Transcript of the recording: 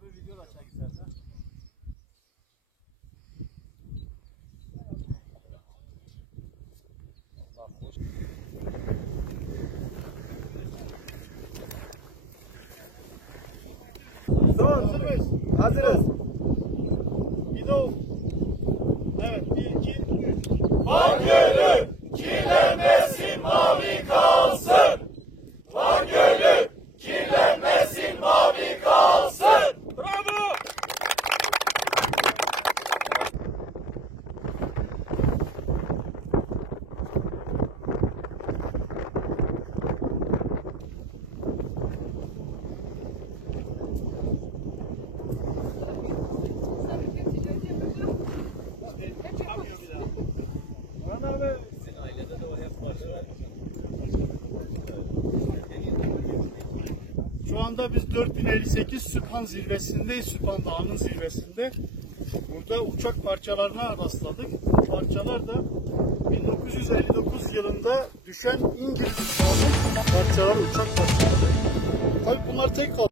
Abi video da çek istersen. Son, sıfır. Hazırız. Video. Evet, 1, 2, 3. Van Gölü kirlenmesin, mavi kalsın. Van Gölü kirlenmesin, mavi kalsın. Bravo! Şu anda biz 4058 Süphan zirvesindeyiz. Süphan Dağı'nın zirvesinde. Burada uçak parçalarına rastladık. Bu parçalar da 1959 yılında düşen İngiliz uçağının parçaları, uçak parçaları. Tabii bunlar tek kaldı.